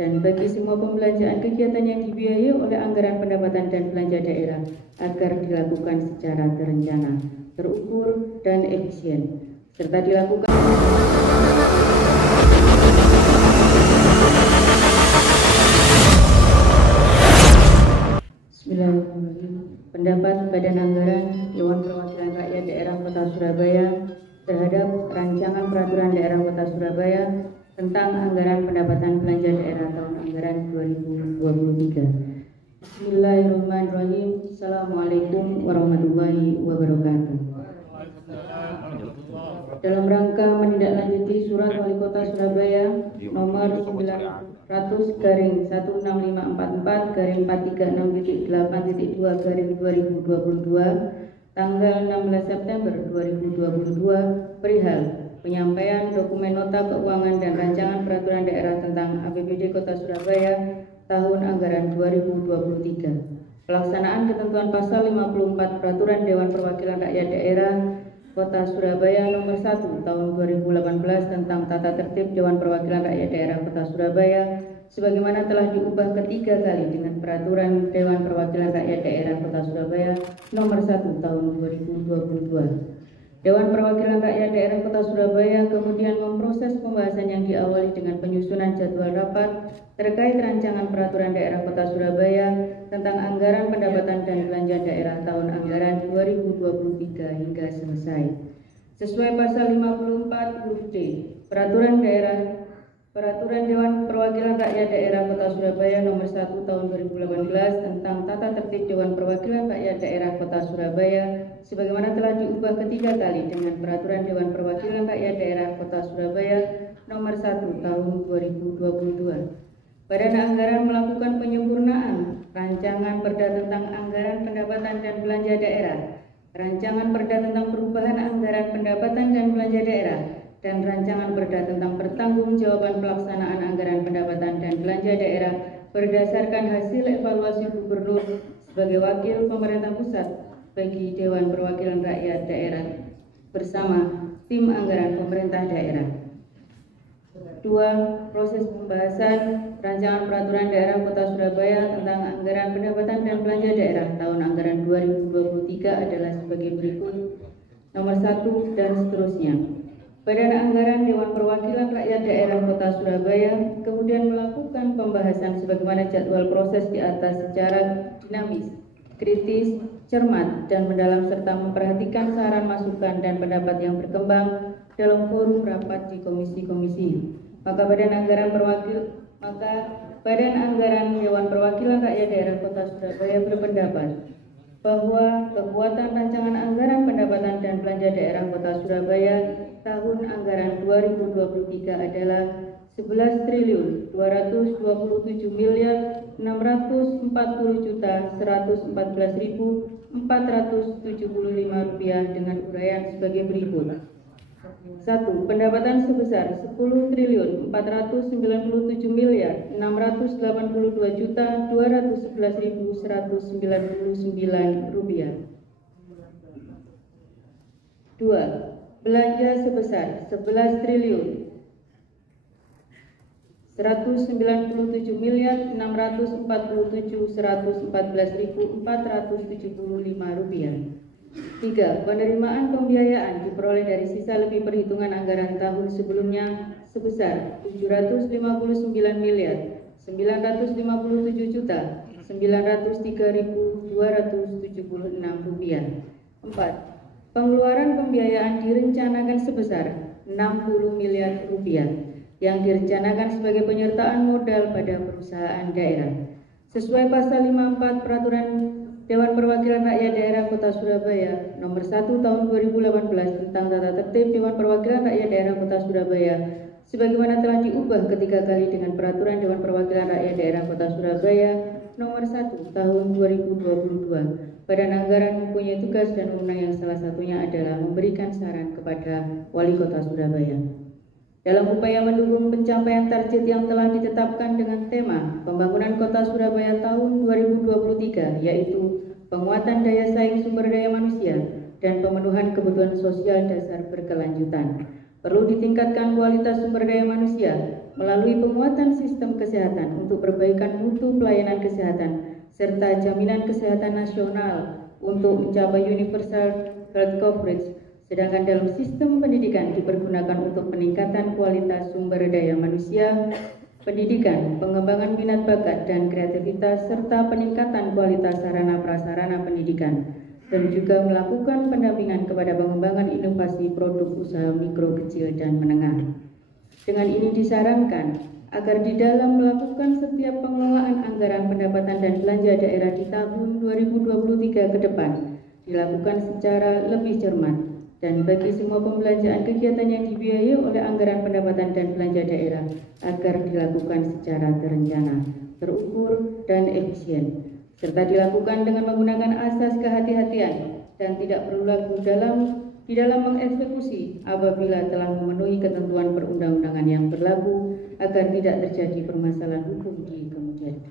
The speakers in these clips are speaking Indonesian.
dan bagi semua pembelanjaan kegiatan yang dibiayai oleh anggaran pendapatan dan belanja daerah agar dilakukan secara terencana, terukur, dan efisien, serta dilakukan pendapat Badan Anggaran Dewan Perwakilan Rakyat Daerah Kota Surabaya terhadap rancangan peraturan daerah Kota Surabaya tentang anggaran pendapatan belanja daerah tahun anggaran 2023. Bismillahirrahmanirrahim. Assalamualaikum warahmatullahi wabarakatuh. Dalam rangka menindaklanjuti Surat Wali Kota Surabaya nomor 900/16544/436.2/2022 tanggal 16 September 2022 perihal penyampaian dokumen nota keuangan dan rancangan peraturan daerah tentang APBD Kota Surabaya tahun anggaran 2023. Pelaksanaan ketentuan pasal 54 Peraturan Dewan Perwakilan Rakyat Daerah Kota Surabaya nomor 1 tahun 2018 tentang tata tertib Dewan Perwakilan Rakyat Daerah Kota Surabaya sebagaimana telah diubah ketiga kali dengan Peraturan Dewan Perwakilan Rakyat Daerah Kota Surabaya nomor 1 tahun 2022. Dewan Perwakilan Rakyat Daerah Kota Surabaya kemudian memproses pembahasan yang diawali dengan penyusunan jadwal rapat terkait rancangan peraturan daerah Kota Surabaya tentang anggaran pendapatan dan belanja daerah tahun anggaran 2023 hingga selesai. Sesuai pasal 54 huruf D, Peraturan Dewan Perwakilan Rakyat Daerah Kota Surabaya nomor 1 tahun 2018 tentang tata tertib Dewan Perwakilan Rakyat Daerah Kota Surabaya sebagaimana telah diubah ketiga kali dengan Peraturan Dewan Perwakilan Rakyat Daerah Kota Surabaya nomor 1 tahun 2022. Badan Anggaran melakukan penyempurnaan Rancangan Perda tentang Anggaran Pendapatan dan Belanja Daerah, Rancangan Perda tentang Perubahan Anggaran Pendapatan dan Belanja Daerah, dan Rancangan Perda tentang Pertanggungjawaban Pelaksanaan Anggaran Pendapatan dan Belanja Daerah berdasarkan hasil evaluasi Gubernur sebagai Wakil Pemerintah Pusat bagi Dewan Perwakilan Rakyat Daerah bersama Tim Anggaran Pemerintah Daerah. 2. Proses pembahasan Rancangan Peraturan Daerah Kota Surabaya tentang Anggaran Pendapatan dan Belanja Daerah tahun anggaran 2023 adalah sebagai berikut. Nomor 1 dan seterusnya. Badan Anggaran Dewan Perwakilan Rakyat Daerah Kota Surabaya kemudian melakukan pembahasan sebagaimana jadwal proses di atas secara dinamis, kritis, cermat, dan mendalam serta memperhatikan saran masukan dan pendapat yang berkembang dalam forum rapat di komisi-komisi. Maka Badan Anggaran Dewan Perwakilan Rakyat Daerah Kota Surabaya berpendapat bahwa kekuatan rancangan anggaran pendapatan dan belanja daerah Kota Surabaya tahun anggaran 2023 adalah 11.239.640.114.475 rupiah dengan uraian sebagai berikut. 1. Pendapatan sebesar 10.499.682.211.199 rupiah. 2. Belanja sebesar 11.199.647.114.475 rupiah. 3. Penerimaan pembiayaan diperoleh dari sisa lebih perhitungan anggaran tahun sebelumnya sebesar 759.957.903.276 rupiah. 4. Pengeluaran pembiayaan direncanakan sebesar 60 miliar rupiah yang direncanakan sebagai penyertaan modal pada perusahaan daerah. Sesuai pasal 54 Peraturan Dewan Perwakilan Rakyat Daerah Kota Surabaya nomor 1 tahun 2018 tentang tata tertib Dewan Perwakilan Rakyat Daerah Kota Surabaya sebagaimana telah diubah ketiga kali dengan Peraturan Dewan Perwakilan Rakyat Daerah Kota Surabaya nomor 1 tahun 2022. Badan Anggaran mempunyai tugas dan wewenang yang salah satunya adalah memberikan saran kepada Wali Kota Surabaya. Dalam upaya mendukung pencapaian target yang telah ditetapkan dengan tema Pembangunan Kota Surabaya tahun 2023, yaitu penguatan daya saing sumber daya manusia dan pemenuhan kebutuhan sosial dasar berkelanjutan. Perlu ditingkatkan kualitas sumber daya manusia melalui penguatan sistem kesehatan untuk perbaikan mutu pelayanan kesehatan serta jaminan kesehatan nasional untuk mencapai universal health coverage, sedangkan dalam sistem pendidikan dipergunakan untuk peningkatan kualitas sumber daya manusia, pendidikan, pengembangan minat bakat dan kreativitas, serta peningkatan kualitas sarana prasarana pendidikan, dan juga melakukan pendampingan kepada pengembangan inovasi produk usaha mikro, kecil, dan menengah. Dengan ini disarankan agar di dalam melakukan setiap pengelolaan anggaran pendapatan dan belanja daerah di tahun 2023 ke depan dilakukan secara lebih cermat, dan bagi semua pembelanjaan kegiatan yang dibiayai oleh anggaran pendapatan dan belanja daerah agar dilakukan secara terencana, terukur, dan efisien, serta dilakukan dengan menggunakan asas kehati-hatian dan tidak perlu ragu di dalam mengeksekusi apabila telah memenuhi ketentuan perundang-undangan yang berlaku agar tidak terjadi permasalahan hukum di kemudian.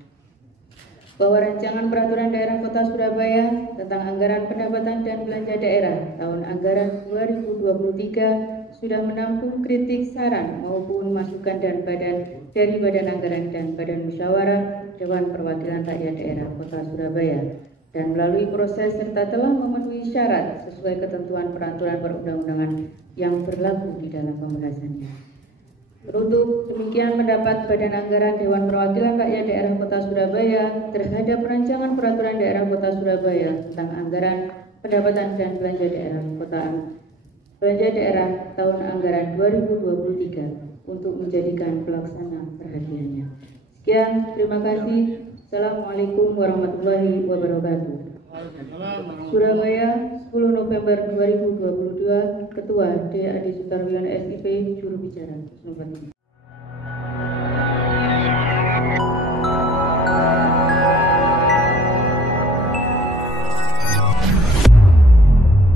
Bahwa rancangan peraturan daerah Kota Surabaya tentang anggaran pendapatan dan belanja daerah tahun anggaran 2023 sudah menampung kritik, saran maupun masukan dari Badan Anggaran dan Badan Musyawarah Dewan Perwakilan Rakyat Daerah Kota Surabaya, dan melalui proses serta telah memenuhi syarat sesuai ketentuan peraturan perundang-undangan yang berlaku di dalam pembahasannya. Teruntuk demikian pendapat Badan Anggaran Dewan Perwakilan Rakyat Daerah Kota Surabaya terhadap rancangan peraturan daerah Kota Surabaya tentang anggaran pendapatan dan belanja daerah tahun anggaran 2023 untuk menjadikan pelaksana perhatiannya. Sekian, terima kasih. Assalamualaikum warahmatullahi wabarakatuh. Surabaya, 10 November 2022, Ketua D. Adi Sutarwiono SIP, Juru Bicara.